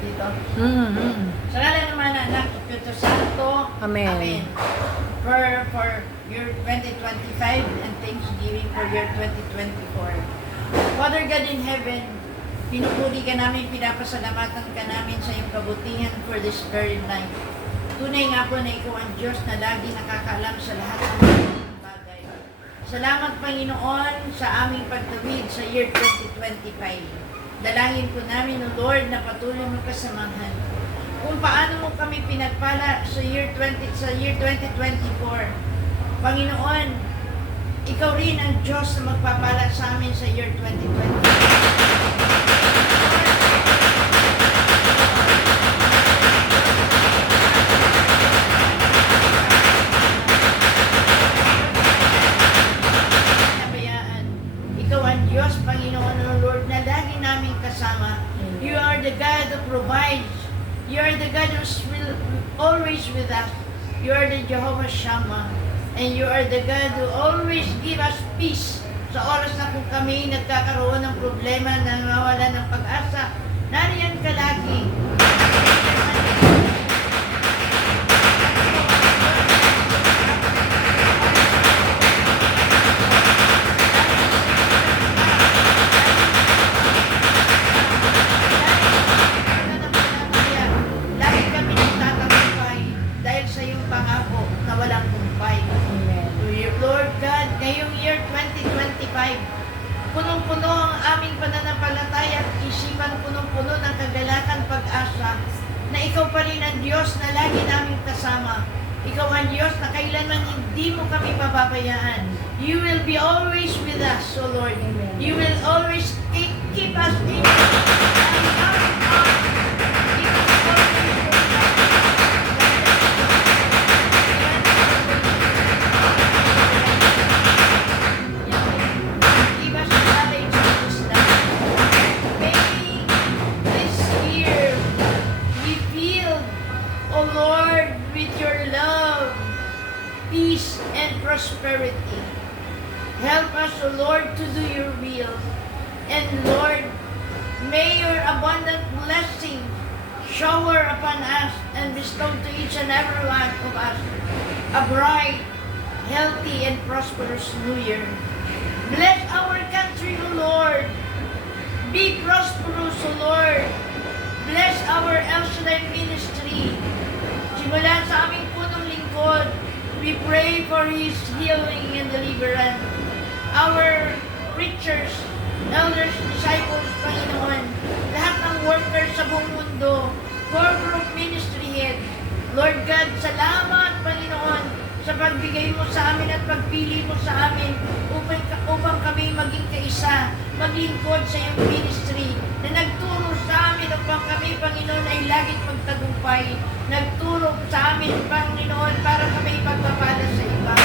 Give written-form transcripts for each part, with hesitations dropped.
dito. Mm-hmm. Sa ngalan naman ng Anak, Espiritu Santo. Amen. Amen. For your 2025 and Thanksgiving for your 2024. Father God in heaven, pinupuri ka namin, pinapasalamatan ka namin sa iyong kabutihan for this very night. Tunay nga po na ikaw ang Diyos na lagi nakakaalam sa lahat ng mga bagay. Salamat Panginoon sa aming pagtawid sa year 2025. Dalangin po namin, O Lord, na patuloy mo kasamahan. Kung paano mo kami pinagpala sa year 2024. Panginoon, ikaw rin ang Diyos na magpapala sa amin sa year 2025. Ikaw ang Diyos, Panginoon, O Lord, na lagi namin kasama. You are the God who provides. You are the God who's always with us. You are the Jehovah Shammah. And you are the God who always give us peace. Sa oras na kung kami nagkakaroon ng problema, nawawala ng pag-asa, nariyan ka lagi. Lagi kami nagtatagumpay dahil sa iyong pangako na walang kumpay. Lord God, ngayong year 2025, punong-puno ang aming pananampalataya at isipan punong-puno ng kagalakan, pag-asa, na ikaw pa rin ang Diyos na lagi naming kasama. Ikaw ang Diyos na kailanman hindi mo kami pababayaan. You will be always with us, O Lord. You will always keep us in peace and prosperity. Help us, O Lord, to do your will. And Lord, may your abundant blessing shower upon us and bestow to each and every one of us a bright, healthy, and prosperous new year. Bless our country, O Lord. Be prosperous, O Lord. Bless our El Shaddai ministry. Simula sa aming punong lingkod, we pray for His healing and deliverance. Our preachers, elders, disciples, Panginoon, lahat ng workers sa buong mundo, core group ministry head, Lord God, salamat, Panginoon, sa pagbigay mo sa amin at pagpili mo sa amin upang kami maging kaisa, maglingkod sa iyong ministry na nagturo sa amin upang kami, Panginoon, ay laging magtagumpay. Nagturo sa amin, Panginoon, para kami pagpapala sa iba.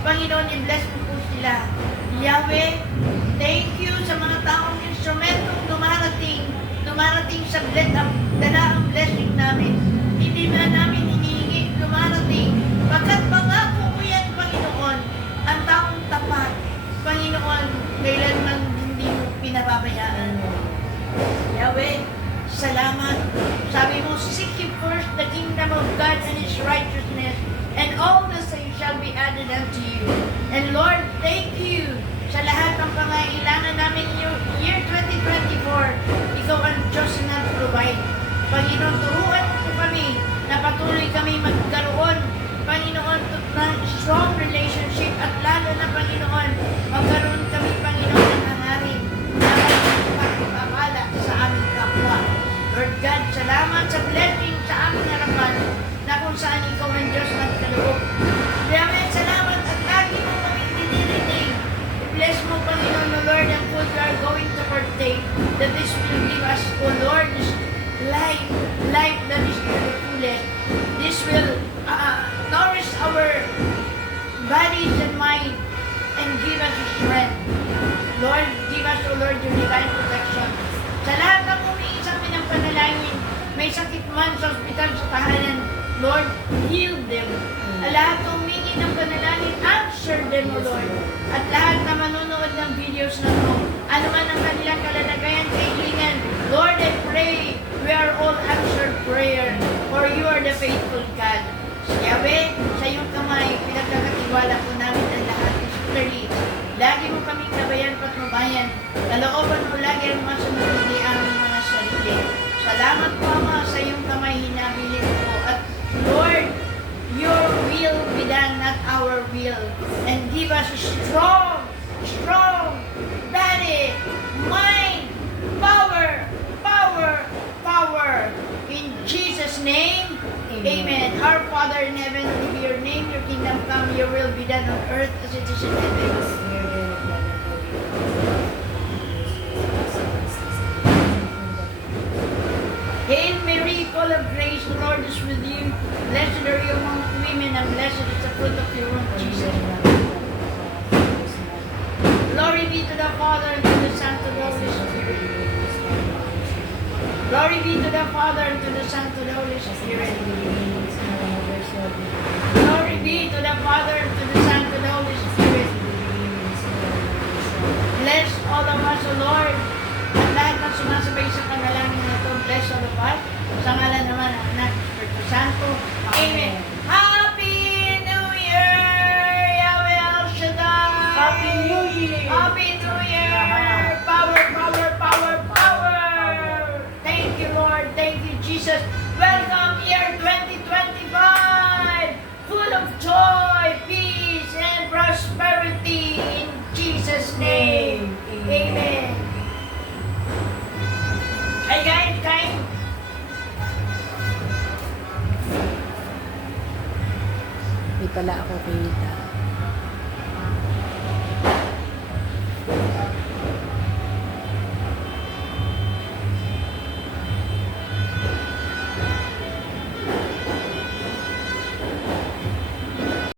Panginoon, i-bless mo po sila. Yahweh, thank you sa mga taong instrumentong dumarating sa dalaang blessing namin. Hindi na namin hinihingi dumarating. Pagkat pangako mo yan, Panginoon, ang taong tapat, Panginoon, kailanman hindi mo pinababayaan. Yahweh, salamat. Sabi mo, seek ye first the kingdom of God and His righteousness, and all the things shall be added unto you. And Lord, thank you sa lahat ng pangailangan namin yung year 2024. Ikaw ang Diyos na nag-provide. Panginoon, turuan mo po kami na patuloy kami magkaroon, Panginoon, ng strong relationship at lalo na, Panginoon, magkaroon kami, Panginoon, ng hangarin na pagpapala sa aming kapwa. Lord God, salamat sa blessing sa aming harapan na kung saan ikaw ang Diyos nagkaloob. Kaya salamat at lagi mo kami dinirinig. Bless mo, Panginoon, O Lord, ang food we are going to partake, that this will give us, O Lord, this life that is to the fullest. This will nourish our bodies and mind and give us strength. Lord, give us, O Lord, your divine protection. Sa lahat ng umiisang panalangin, may sakit man sa ospital, sa tahanan, Lord, heal them. Lahat ng humingi ng panalangin, answer them, O Lord. At lahat na manonood ng videos na to, ano man ang kanilang kalalagayan, kailangan, Lord, I pray, we are all answered prayer, for you are the faithful God. Yahweh, sa iyong kamay, pinagkakatiwala po namin ang lahat especially. Lagi mo kaming kabayan patnubayan. Kalooban mo lagi ang mga sunod-uli aming mga sarili. Salamat po, Ama, sa iyong kamay hinabilin po. At Lord, your will be done, not our will. And give us strong body, mind, power. In Jesus' name, Amen. Our Father in heaven, hallowed be your name, your kingdom come, your will be done on earth as it is in heaven. Hail Mary, full of grace, the Lord is with you. Blessed are you among women, and blessed is the fruit of your womb, Jesus. Glory be to the Father, and to the Son, and to the Holy Spirit. Glory be to the Father, and to the Son, and to the Holy Spirit. Glory be to the Father, and to the Son, and to the Holy Spirit. Bless all of us, O Lord. At lahat ng sumasabay sa panalangin na ito, bless all of us. Sa ngalan naman ng Anak, Espiritu Santo. Amen. Happy New Year! Yahweh El Shaddai! Happy New Year! Happy New Year! Power! Thank you, Lord. Thank you, Jesus. Welcome year 2025! Full of joy, peace, and prosperity in Jesus' name. Amen. Hey guys, kain. Di pala ako kita.